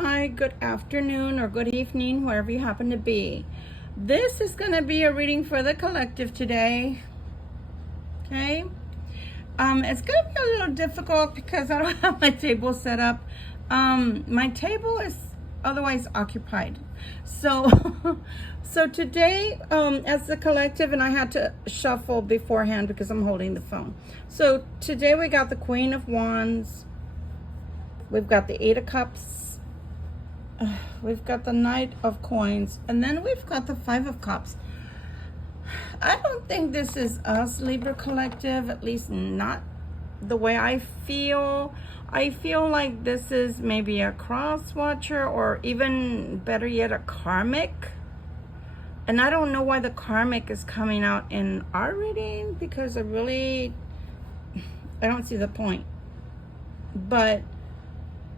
hi, good afternoon, or good evening, wherever you happen to be. This is going to be a reading for the collective today. Okay? It's going to be a little difficult because I don't have my table set up. My table is otherwise occupied. So, so today, as the collective, and I had to shuffle beforehand because I'm holding the phone. So today we got the Queen of Wands. We've got the Eight of Cups. We've got the Knight of Coins. And then we've got the Five of Cups. I don't think this is us, Libra Collective, at least not the way I feel. I feel like this is maybe a cross watcher, or even better yet, a karmic. And I don't know why the karmic is coming out in our reading, because I don't see the point. But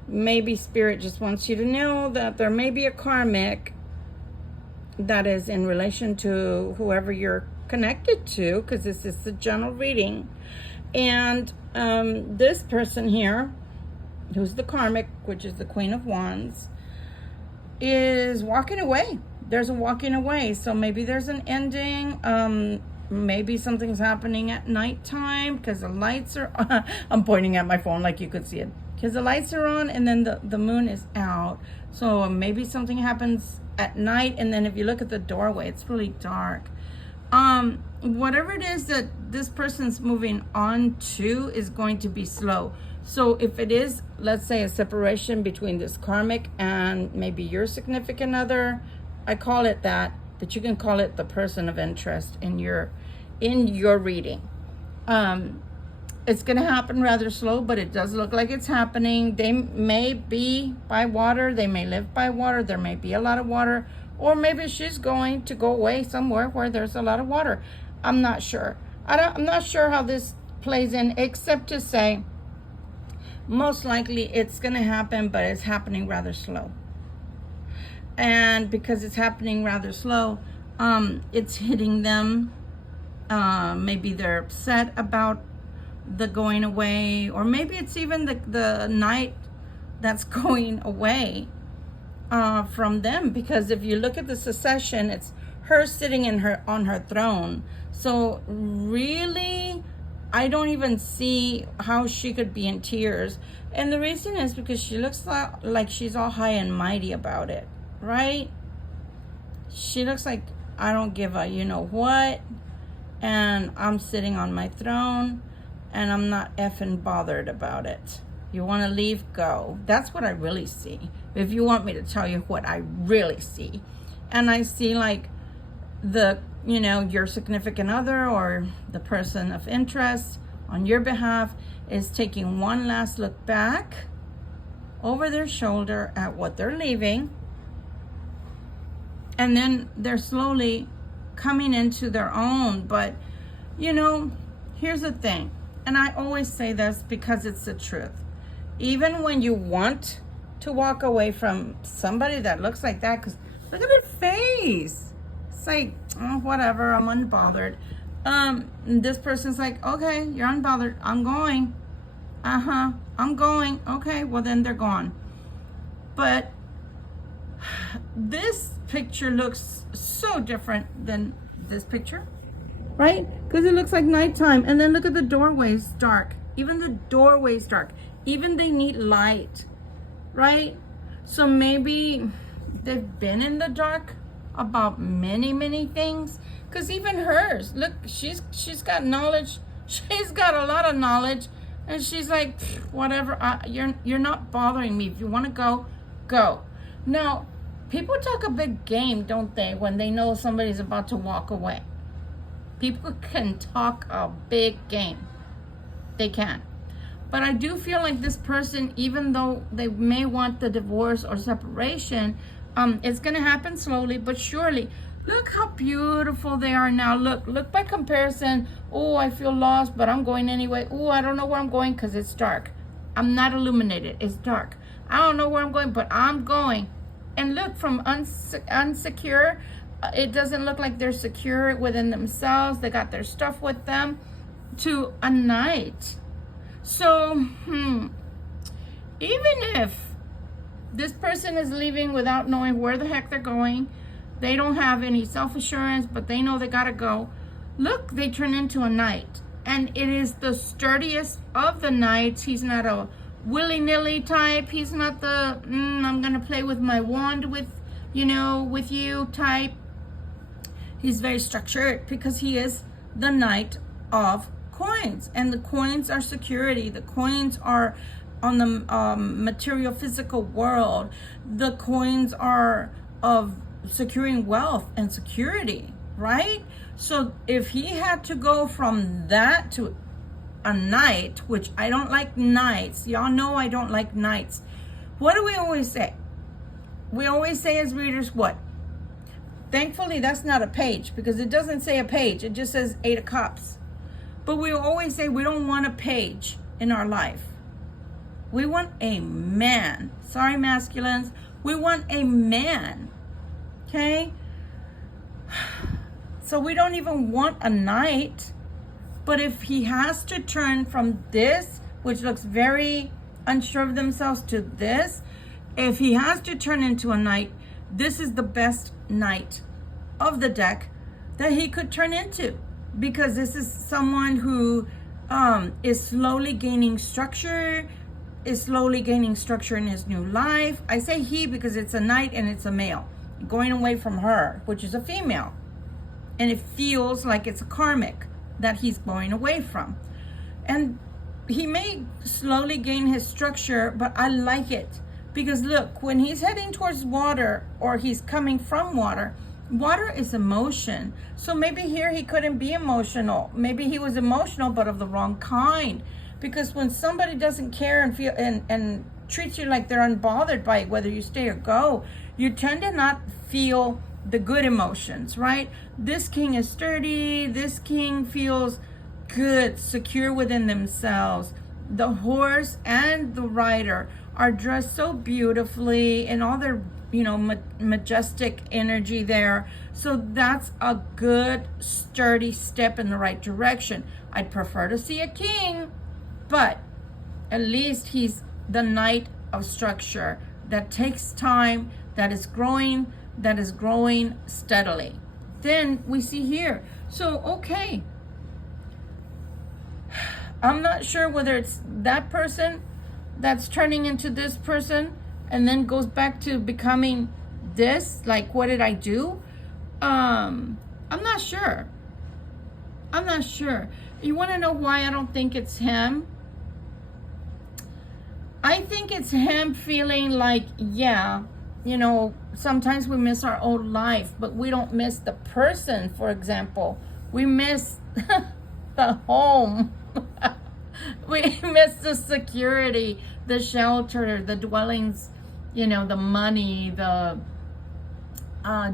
maybe Spirit just wants you to know that there may be a karmic that is in relation to whoever you're connected to, because this is the general reading. And this person here, who's the karmic, which is the Queen of Wands, is walking away. There's a walking away. So maybe there's an ending. Maybe something's happening at nighttime because the lights are on. I'm pointing at my phone like you could see it. Because the lights are on and then the moon is out. So maybe something happens at night, and then if you look at the doorway, it's really dark. Whatever it is that this person's moving on to is going to be slow. So if it is, let's say, a separation between this karmic and maybe your significant other, I call it that, but you can call it the person of interest in your reading. It's going to happen rather slow, but it does look like it's happening. They may be by water. They may live by water. There may be a lot of water. Or maybe she's going to go away somewhere where there's a lot of water. I'm not sure. I'm not sure how this plays in, except to say most likely it's going to happen, but it's happening rather slow. And because it's happening rather slow, it's hitting them. Maybe they're upset about the going away, or maybe it's even the night that's going away from them, because if you look at the succession, it's her sitting on her throne. So really, I don't even see how she could be in tears. And the reason is because she looks like she's all high and mighty about it, right? She looks like, I don't give a you know what, and I'm sitting on my throne and I'm not effing bothered about it. You want to leave? Go. That's what I really see. If you want me to tell you what I really see. And I see like your significant other or the person of interest on your behalf is taking one last look back over their shoulder at what they're leaving. And then they're slowly coming into their own. But, here's the thing. And I always say this because it's the truth. Even when you want to walk away from somebody that looks like that, because look at her face. It's like, oh, whatever, I'm unbothered. This person's like, okay, you're unbothered. I'm going. I'm going. Okay, well then they're gone. But this picture looks so different than this picture. Right? Because it looks like nighttime. And then look at the doorways, dark. Even the doorways dark. Even they need light. Right? So maybe they've been in the dark about many, many things. Because even hers, look, she's got knowledge. She's got a lot of knowledge. And she's like, whatever, you're not bothering me. If you want to go, go. Now, people talk a big game, don't they, when they know somebody's about to walk away. People can talk a big game. They can. But I do feel like this person, even though they may want the divorce or separation, it's going to happen slowly but surely. Look how beautiful they are now. Look by comparison. Oh, I feel lost, but I'm going anyway. Oh, I don't know where I'm going because it's dark. I'm not illuminated. It's dark. I don't know where I'm going, but I'm going. And look, from unsecure, it doesn't look like they're secure within themselves. They got their stuff with them, to a knight. So, even if This person is leaving without knowing where the heck they're going. They don't have any self-assurance, but they know they gotta go. Look, they turn into a knight. And it is the sturdiest of the knights. He's not a willy-nilly type. He's not the, I'm gonna play with my wand with you type. He's very structured because he is the knight of coins. And the coins are security. The coins are on the material physical world. The coins are of securing wealth and security, right? So if he had to go from that to a knight, which I don't like knights, y'all know I don't like knights. What do we always say? We always say as readers, what? Thankfully, that's not a page, because it doesn't say a page. It just says 8 of Cups. But we always say we don't want a page in our life. We want a man. Sorry, masculines. We want a man. Okay? So we don't even want a knight. But if he has to turn from this, which looks very unsure of themselves, to this, if he has to turn into a knight, this is the best knight of the deck that he could turn into, because this is someone who is slowly gaining structure, in his new life. I say he because it's a knight and it's a male, going away from her, which is a female. And it feels like it's a karmic that he's going away from. And he may slowly gain his structure, but I like it. Because look, when he's heading towards water, or he's coming from water, water is emotion. So maybe here he couldn't be emotional. Maybe he was emotional, but of the wrong kind. Because when somebody doesn't care and feel and treats you like they're unbothered by whether you stay or go, you tend to not feel the good emotions, right? This king is sturdy. This king feels good, secure within themselves. The horse and the rider are dressed so beautifully in all their, majestic energy there. So that's a good, sturdy step in the right direction. I'd prefer to see a king, but at least he's the knight of structure that takes time, that is growing steadily. Then we see here. So, okay. I'm not sure whether it's that person that's turning into this person and then goes back to becoming this. Like, what did I do? I'm not sure. You want to know why I don't think it's him? I think it's him feeling like, sometimes we miss our old life, but we don't miss the person, for example. We miss the home. We miss the security, the shelter, the dwellings, the money, the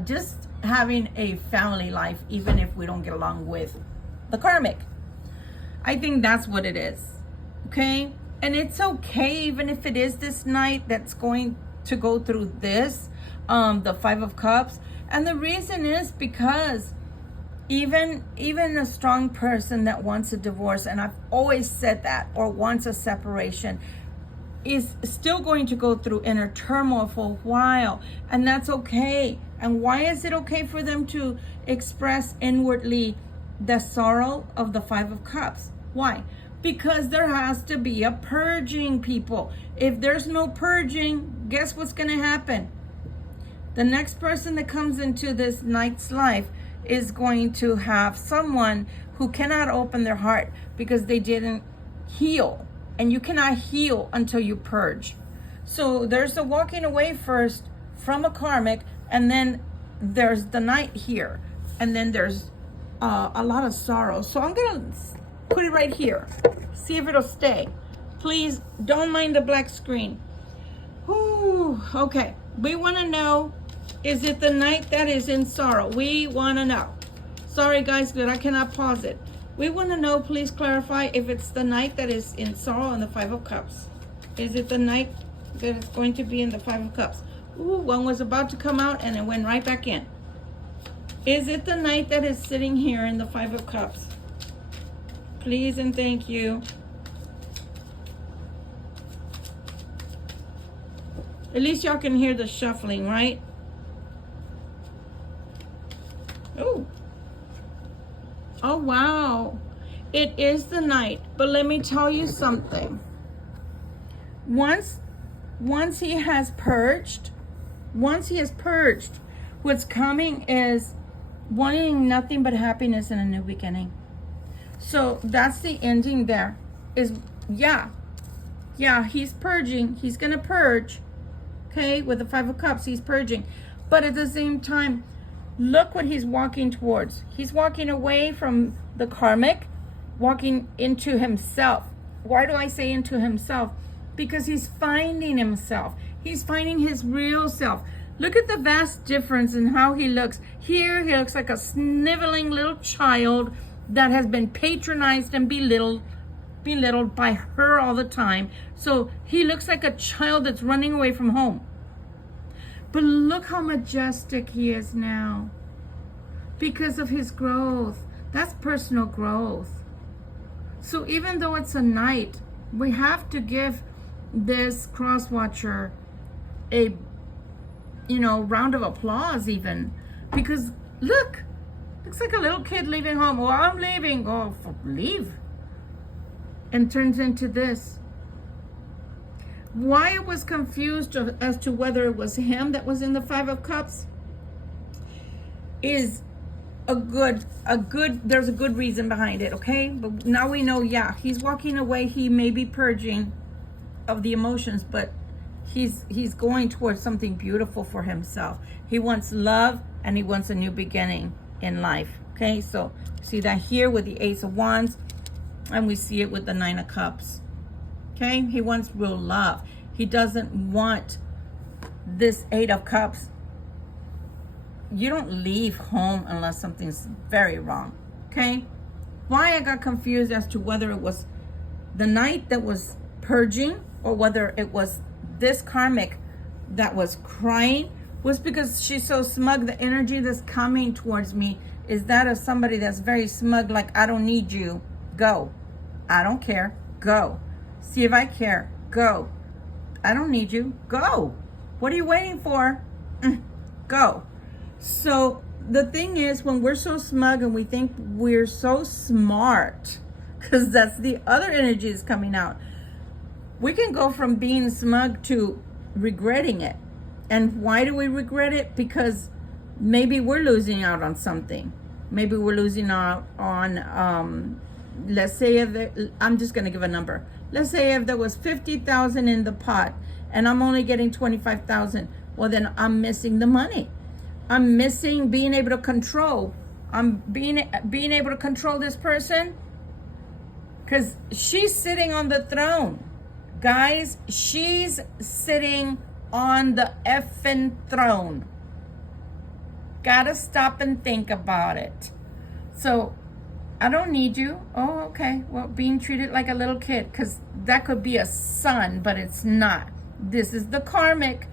just having a family life, even if we don't get along with the karmic. I think that's what it is. Okay? And it's okay, even if it is this knight that's going to go through this, the 5 of Cups. And the reason is because even a strong person that wants a divorce, and I've always said that, or wants a separation, is still going to go through inner turmoil for a while. And that's okay. And why is it okay for them to express inwardly the sorrow of the 5 of Cups? Why? Because there has to be a purging, people. If there's no purging, guess what's going to happen? The next person that comes into this knight's life is going to have someone who cannot open their heart because they didn't heal. And you cannot heal until you purge. So there's a walking away first from a karmic, and then there's the knight here. And then there's a lot of sorrow. So I'm going to put it right here. See if it'll stay. Please don't mind the black screen. Whew, okay. We want to know, is it the knight that is in sorrow? We want to know. Sorry, guys, but I cannot pause it. We want to know, please clarify if it's the knight that is in sorrow in the 5 of Cups. Is it the knight that is going to be in the 5 of Cups? Ooh, one was about to come out and it went right back in. Is it the knight that is sitting here in the 5 of Cups? Please and thank you. At least y'all can hear the shuffling, right? Oh. Oh, wow. It is the Knight. But let me tell you something. Once he has purged, what's coming is wanting nothing but happiness and a new beginning. So that's the ending there. Is, yeah, he's purging. He's going to purge. Okay, with the Five of Cups, he's purging. But at the same time, look what he's walking towards. He's walking away from the karmic, walking into himself. Why do I say into himself? Because he's finding himself. He's finding his real self. Look at the vast difference in how he looks. Here, he looks like a sniveling little child that has been patronized and belittled by her all the time. So he looks like a child that's running away from home. But look how majestic he is now because of his growth. That's personal growth. So even though it's a Knight, we have to give this cross watcher a round of applause even, because look, looks like a little kid leaving home. Oh, I'm leaving. Oh, leave. And turns into this. Why I was confused as to whether it was him that was in the Five of Cups is there's a good reason behind it, okay? But now we know, yeah, he's walking away. He may be purging of the emotions, but he's going towards something beautiful for himself. He wants love and he wants a new beginning in life, okay? So see that here with the Ace of Wands, and we see it with the Nine of Cups. Okay, he wants real love. He doesn't want this Eight of Cups. You don't leave home unless something's very wrong. Okay, why I got confused as to whether it was the Knight that was purging or whether it was this karmic that was crying was because she's so smug. The energy that's coming towards me is that of somebody that's very smug, like, I don't need you, go. I don't care, go. See if I care, go. I don't need you, go. What are you waiting for? Go. So the thing is, when we're so smug and we think we're so smart, because that's the other energies coming out, we can go from being smug to regretting it. And why do we regret it? Because maybe we're losing out on something. Maybe we're losing out on, let's say, I'm just going to give a number. Let's say if there was 50,000 in the pot and I'm only getting 25,000, well, then I'm missing the money. I'm missing being able to control. I'm being able to control this person because she's sitting on the throne. Guys, she's sitting on the effing throne. Gotta stop and think about it. So, I don't need you. Oh, okay. Well, being treated like a little kid, because that could be a son, but it's not. This is the karmic.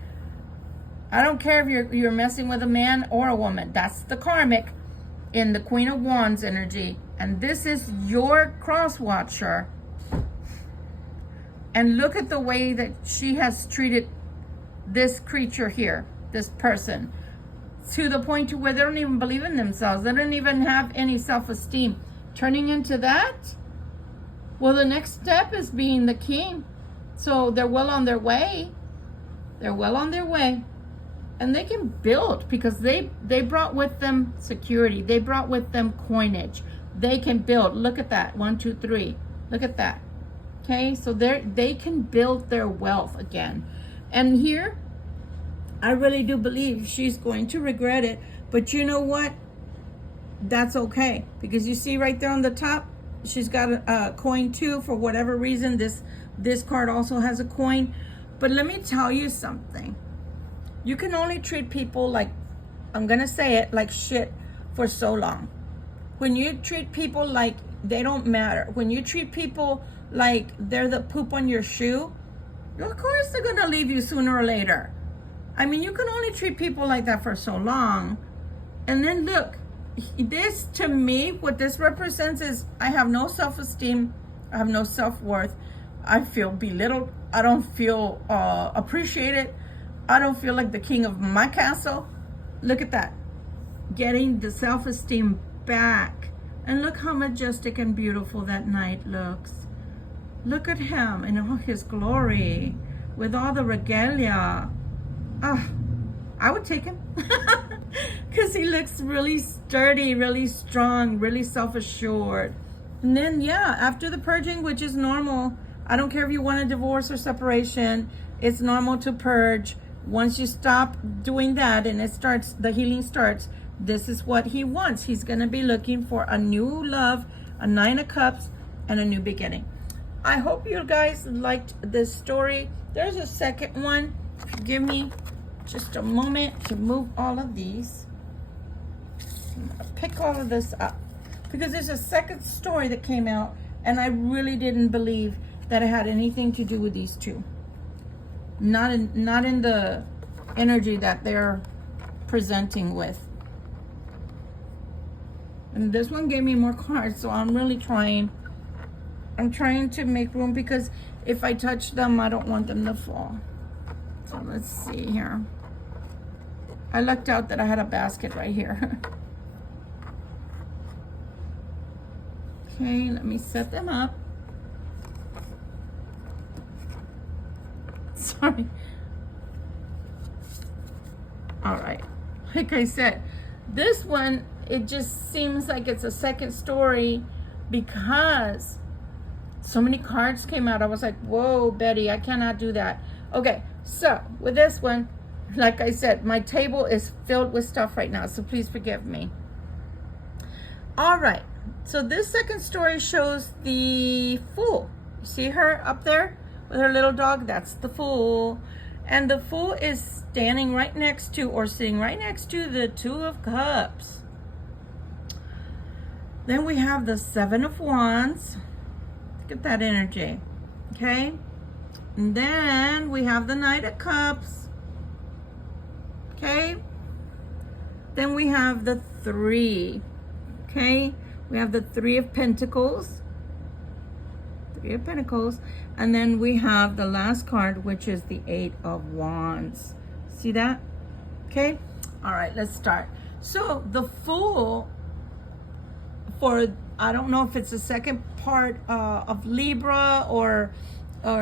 I don't care if you're messing with a man or a woman. That's the karmic in the Queen of Wands energy. And this is your cross watcher. And look at the way that she has treated this creature here, this person, to the point to where they don't even believe in themselves. They don't even have any self-esteem. Turning into that, well, the next step is being the king. So they're well on their way. They're well on their way. And they can build because they brought with them security. They brought with them coinage. They can build. Look at that. 1, 2, 3. Look at that. Okay, so they can build their wealth again. And here, I really do believe she's going to regret it. But you know what? That's okay, because you see right there on the top, she's got a coin too. For whatever reason, this card also has a coin. But let me tell you something. You can only treat people like, I'm gonna say it, like shit for so long. When you treat people like they don't matter, when you treat people like they're the poop on your shoe, of course they're gonna leave you sooner or later. I mean, you can only treat people like that for so long. And then look, this, to me, what this represents is I have no self-esteem. I have no self-worth. I feel belittled. I don't feel appreciated. I don't feel like the king of my castle. Look at that. Getting the self-esteem back. And look how majestic and beautiful that knight looks. Look at him in all his glory, with all the regalia. Ah, I would take him. Because he looks really sturdy, really strong, really self-assured. And then, yeah, after the purging, which is normal, I don't care if you want a divorce or separation, it's normal to purge. Once you stop doing that and it starts, the healing starts, this is what he wants. He's going to be looking for a new love, a 9 of Cups, and a new beginning. I hope you guys liked this story. There's a second one. Give me just a moment to move all of these. I'm going to pick all of this up because there's a second story that came out and I really didn't believe that it had anything to do with these two. Not in the energy that they're presenting with. And this one gave me more cards, so I'm really trying. I'm trying to make room because if I touch them, I don't want them to fall. So let's see here. I lucked out that I had a basket right here. Okay, let me set them up. Sorry. All right. Like I said, this one, it just seems like it's a second story because so many cards came out. I was like, whoa, Betty, I cannot do that. Okay, so with this one, like I said, my table is filled with stuff right now, so please forgive me. All right, so this second story shows the Fool. You see her up there with her little dog? That's the Fool. And the Fool is standing right next to, or sitting right next to, the 2 of Cups. Then we have the 7 of Wands. Look at that energy. Okay. And then we have the Knight of Cups. Okay. Then we have the 3. Okay. We have the 3 of Pentacles. 3 of Pentacles. And then we have the last card, which is the 8 of Wands. See that? Okay. All right, let's start. So the Fool, for, I don't know if it's the second part of Libra or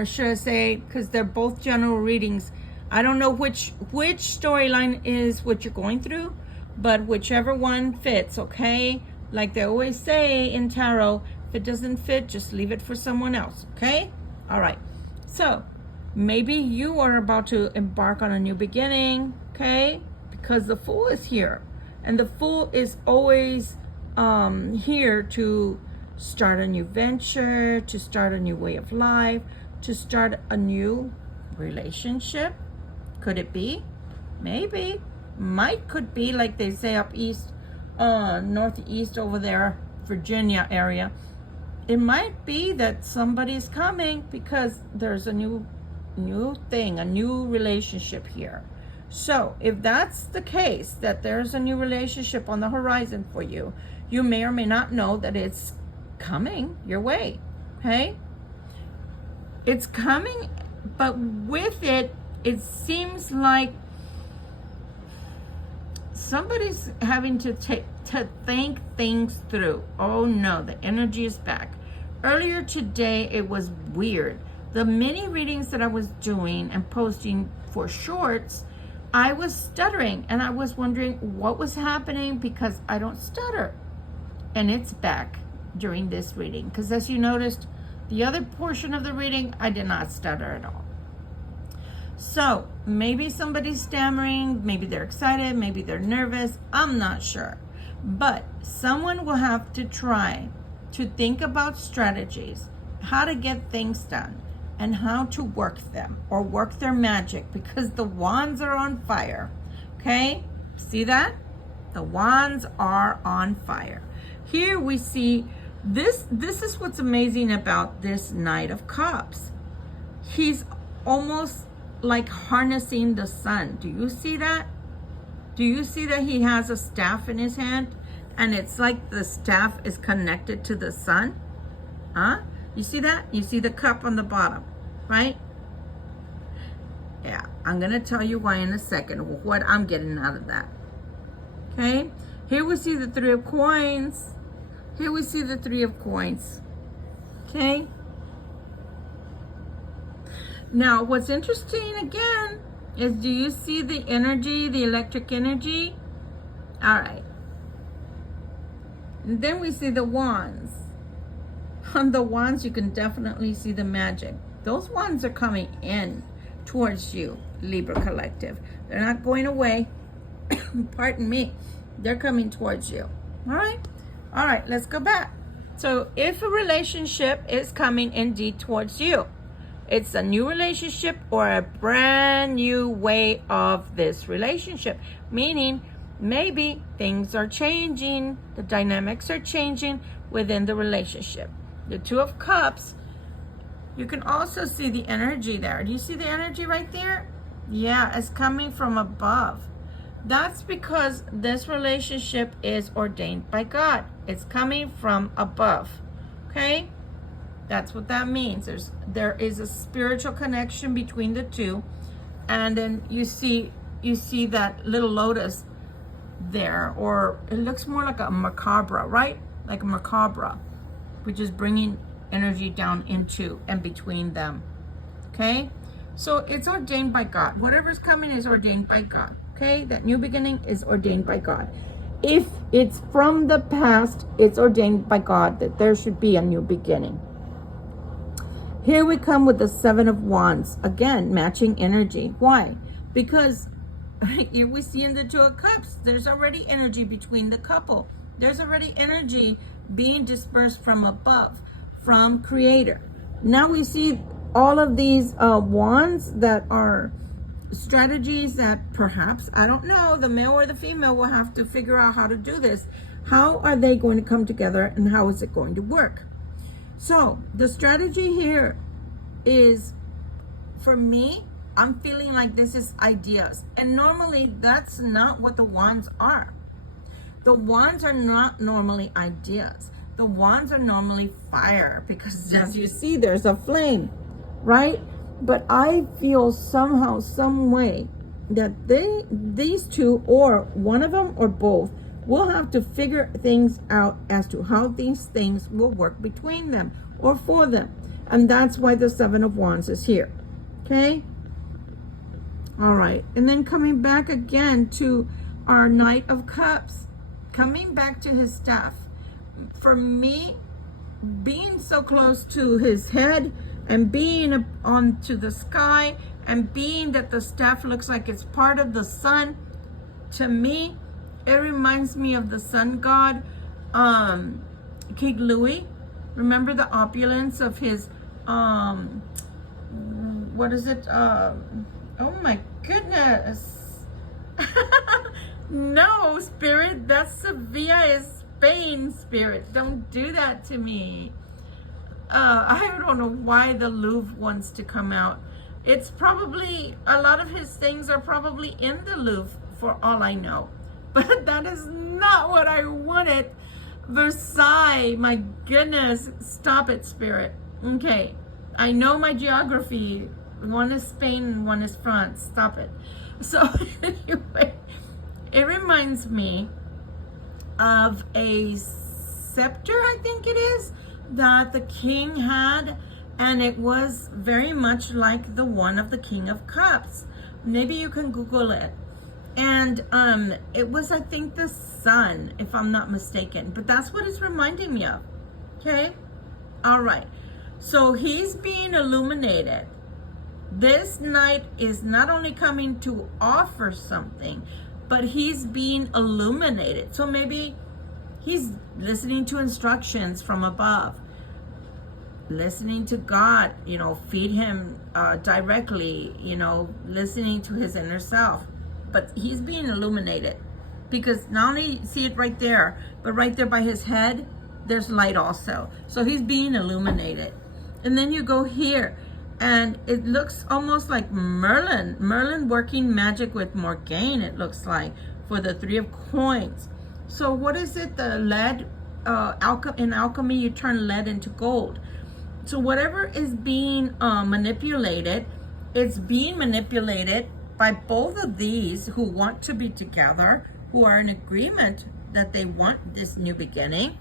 should I say, because they're both general readings. I don't know which storyline is what you're going through, but whichever one fits, okay? Like they always say in tarot, if it doesn't fit, just leave it for someone else, okay? All right. So maybe you are about to embark on a new beginning, okay? Because the Fool is here. And the Fool is always here to start a new venture, to start a new way of life, to start a new relationship. Could it be? Maybe. Could be, like they say up east, northeast over there, Virginia area. It might be that somebody's coming because there's a new thing, a new relationship here. So if that's the case, that there's a new relationship on the horizon for you, you may or may not know that it's coming your way, okay? It's coming, but with it, it seems like somebody's having to think things through. Oh no, the energy is back. Earlier today, it was weird. The mini readings that I was doing and posting for shorts, I was stuttering and I was wondering what was happening because I don't stutter. And it's back during this reading because, as you noticed, the other portion of the reading, I did not stutter at all. So maybe somebody's stammering, maybe they're excited, maybe they're nervous, I'm not sure. But someone will have to try to think about strategies, how to get things done, and how to work them or work their magic, because the wands are on fire. Okay, see that? The wands are on fire. Here we see this is what's amazing about this Knight of Cups. He's almost like harnessing the sun. Do you see that? Do you see that he has a staff in his hand and it's like the staff is connected to the sun? Huh? You see that? You see the cup on the bottom, right? Yeah. I'm going to tell you why in a second, what I'm getting out of that. Okay? Here we see the Three of Coins. Here we see the Three of Coins. Okay? Now, what's interesting again is, do you see the energy, the electric energy? All right. And then we see the wands. On the wands, you can definitely see the magic. Those wands are coming in towards you, Libra collective. They're not going away. Pardon me. They're coming towards you. All right? All right, let's go back. So if a relationship is coming indeed towards you, it's a new relationship or a brand new way of this relationship, meaning maybe things are changing, the dynamics are changing within the relationship. The Two of Cups, you can also see the energy there. Do you see the energy right there? Yeah, it's coming from above. That's because this relationship is ordained by God. It's coming from above. Okay? That's what that means. There is a spiritual connection between the two. And then you see that little lotus there, or it looks more like a macabre, right? Like a macabre, which is bringing energy down into and between them. Okay? So it's ordained by God. Whatever's coming is ordained by God. Okay? That new beginning is ordained by God. If it's from the past, it's ordained by God that there should be a new beginning. Here we come with the Seven of Wands. Again, matching energy. Why? Because here we see in the Two of Cups, there's already energy between the couple. There's already energy being dispersed from above, from Creator. Now we see all of these wands that are strategies that perhaps, I don't know, the male or the female will have to figure out how to do this. How are they going to come together and how is it going to work? So the strategy here is, for me, I'm feeling like this is ideas. And normally that's not what the wands are. The wands are not normally ideas. The wands are normally fire, because as you see, there's a flame, right? But I feel somehow, some way that these two, or one of them or both, will have to figure things out as to how these things will work between them or for them. And that's why the Seven of Wands is here. Okay? All right. And then coming back again to our Knight of Cups, coming back to his staff. For me, being so close to his head and being onto the sky and being that the staff looks like it's part of the sun, to me, it reminds me of the sun god, King Louis. Remember the opulence of his, what is it? Oh my goodness. No, Spirit, that's Sevilla, Spain, Spirit. Don't do that to me. I don't know why the Louvre wants to come out. It's probably, a lot of his things are probably in the Louvre for all I know. But that is not what I wanted. Versailles, my goodness. Stop it, Spirit. Okay, I know my geography. One is Spain and one is France. Stop it. So anyway, it reminds me of a scepter, I think it is, that the king had, and it was very much like the one of the King of Cups. Maybe you can Google it. And it was, I think, the sun, if I'm not mistaken. But that's what it's reminding me of. Okay? All right. So he's being illuminated. This knight is not only coming to offer something, but he's being illuminated. So maybe he's listening to instructions from above, listening to God, you know, feed him directly, you know, listening to his inner self. But he's being illuminated, because not only see it right there, but right there by his head, there's light also. So he's being illuminated. And then you go here, and it looks almost like Merlin working magic with Morgane, it looks like, for the Three of Coins. So what is it? The lead, in alchemy, you turn lead into gold. So whatever is being manipulated, it's being manipulated by both of these who want to be together, who are in agreement that they want this new beginning,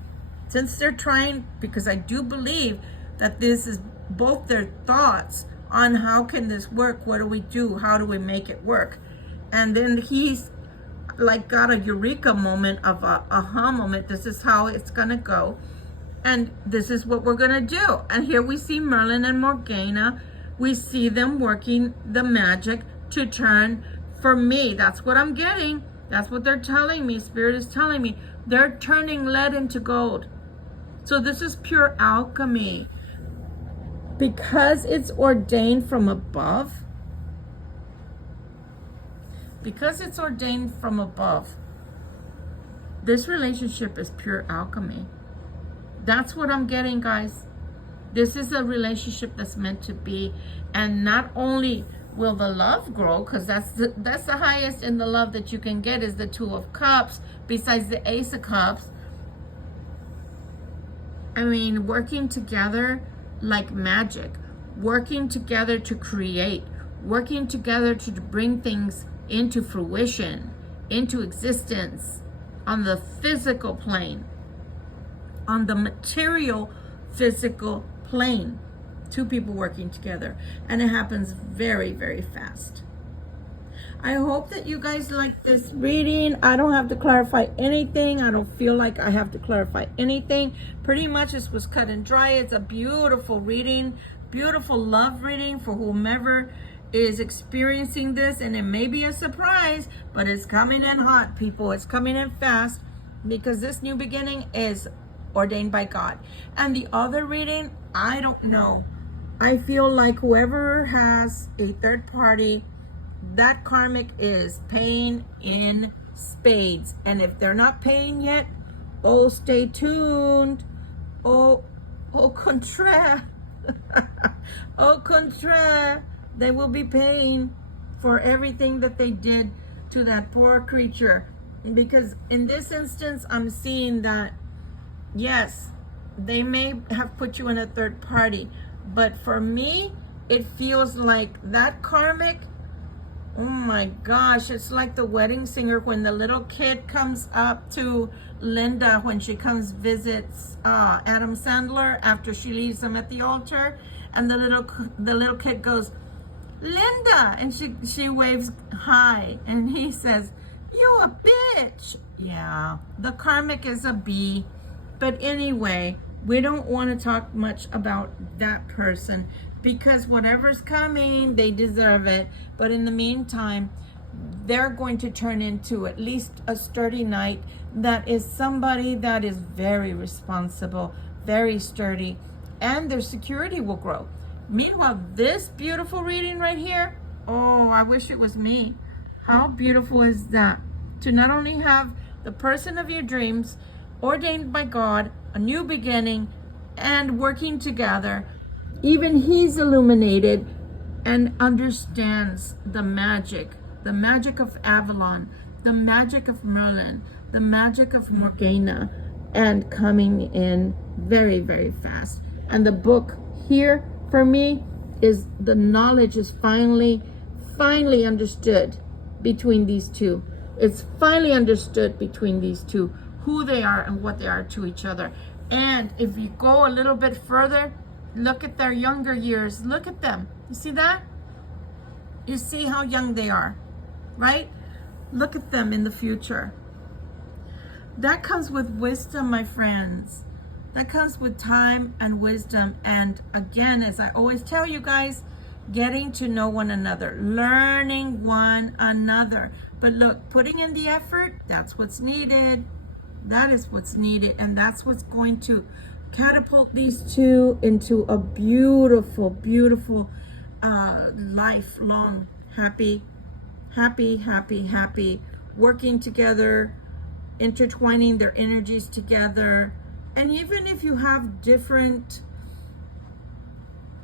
since they're trying, because I do believe that this is both their thoughts on how can this work, what do we do, how do we make it work. And then he's like got a eureka moment of a aha moment. This is how it's gonna go, and this is what we're gonna do. And here we see Merlin and Morgana. We see them working the magic to turn, for me, that's what I'm getting. That's what they're telling me. Spirit is telling me they're turning lead into gold. So this is pure alchemy. Because it's ordained from above, this relationship is pure alchemy. That's what I'm getting, guys. This is a relationship that's meant to be. And not only will the love grow, because that's the highest in the love that you can get, is the Two of Cups, besides the Ace of Cups. I mean, working together like magic, working together to create, working together to bring things into fruition, into existence, on the physical plane, on the material physical plane. Two people working together, and it happens very, very fast. I hope that you guys like this reading. I don't have to clarify anything. I don't feel like I have to clarify anything. Pretty much this was cut and dry. It's a beautiful reading, beautiful love reading for whomever is experiencing this. And it may be a surprise, but it's coming in hot, people. It's coming in fast, because this new beginning is ordained by God. And the other reading, I don't know. I feel like whoever has a third party, that karmic is paying in spades. And if they're not paying yet, oh, stay tuned. Oh, contraire. Au contraire, they will be paying for everything that they did to that poor creature. Because in this instance, I'm seeing that, yes, they may have put you in a third party. But for me, it feels like that karmic, oh my gosh, it's like the wedding singer when the little kid comes up to Linda when she comes visits Adam Sandler after she leaves him at the altar, and the little kid goes, Linda, and she waves hi, and he says, you a bitch. Yeah, the karmic is a B. But anyway, we don't want to talk much about that person, because whatever's coming, they deserve it. But in the meantime, they're going to turn into at least a sturdy knight that is somebody that is very responsible, very sturdy, and their security will grow. Meanwhile, this beautiful reading right here, oh, I wish it was me. How beautiful is that? To not only have the person of your dreams ordained by God, a new beginning, and working together. Even he's illuminated and understands the magic of Avalon, the magic of Merlin, the magic of Morgana, and coming in very, very fast. And the book here for me is the knowledge is finally understood between these two. It's finally understood between these two who they are and what they are to each other. And if you go a little bit further, look at their younger years. Look at them. You see that? You see how young they are, right? Look at them in the future. That comes with wisdom, my friends. That comes with time and wisdom. And again, as I always tell you guys, getting to know one another, learning one another. But look, putting in the effort, that's what's needed. That is what's needed, and that's what's going to catapult these two into a beautiful, beautiful, lifelong, happy, working together, intertwining their energies together. And even if you have different,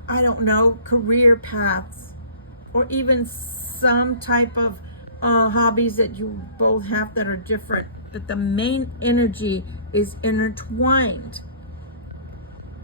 I don't know, career paths, or even some type of hobbies that you both have that are different, that the main energy is intertwined,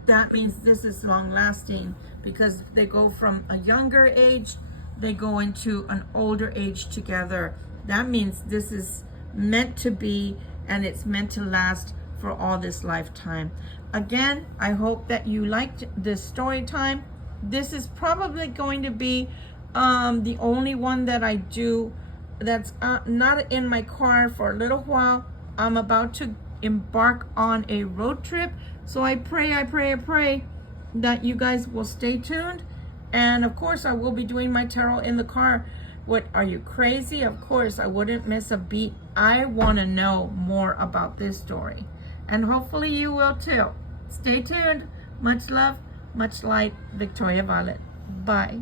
that means this is long lasting, because they go from a younger age they go into an older age together. That means this is meant to be, and it's meant to last for all this lifetime. Again, I hope that you liked this story time. This is probably going to be the only one that I do that's not in my car for a little while. I'm about to embark on a road trip, so I pray that you guys will stay tuned. And of course, I will be doing my tarot in the car. What, are you crazy? Of course, I wouldn't miss a beat. I want to know more about this story, and hopefully you will too. Stay tuned. Much love, much light. Victoria Violet. Bye.